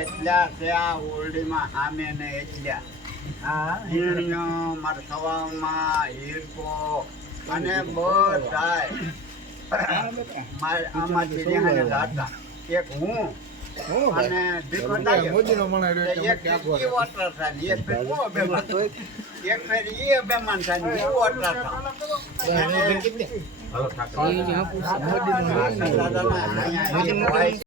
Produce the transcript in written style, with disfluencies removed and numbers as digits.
કેટલા છે આ ઓરડીમાં સામે ને એટલા હીણિયો મારા સવામાં હીરકો અને બધાય આમાંથી રેહાને હતા એક હું અને દીકરો મોદીનો મને એક વોટર થાય એક ફેર ઓ બેમાન એક ફેર એ બેમાન થાય વોટર થાય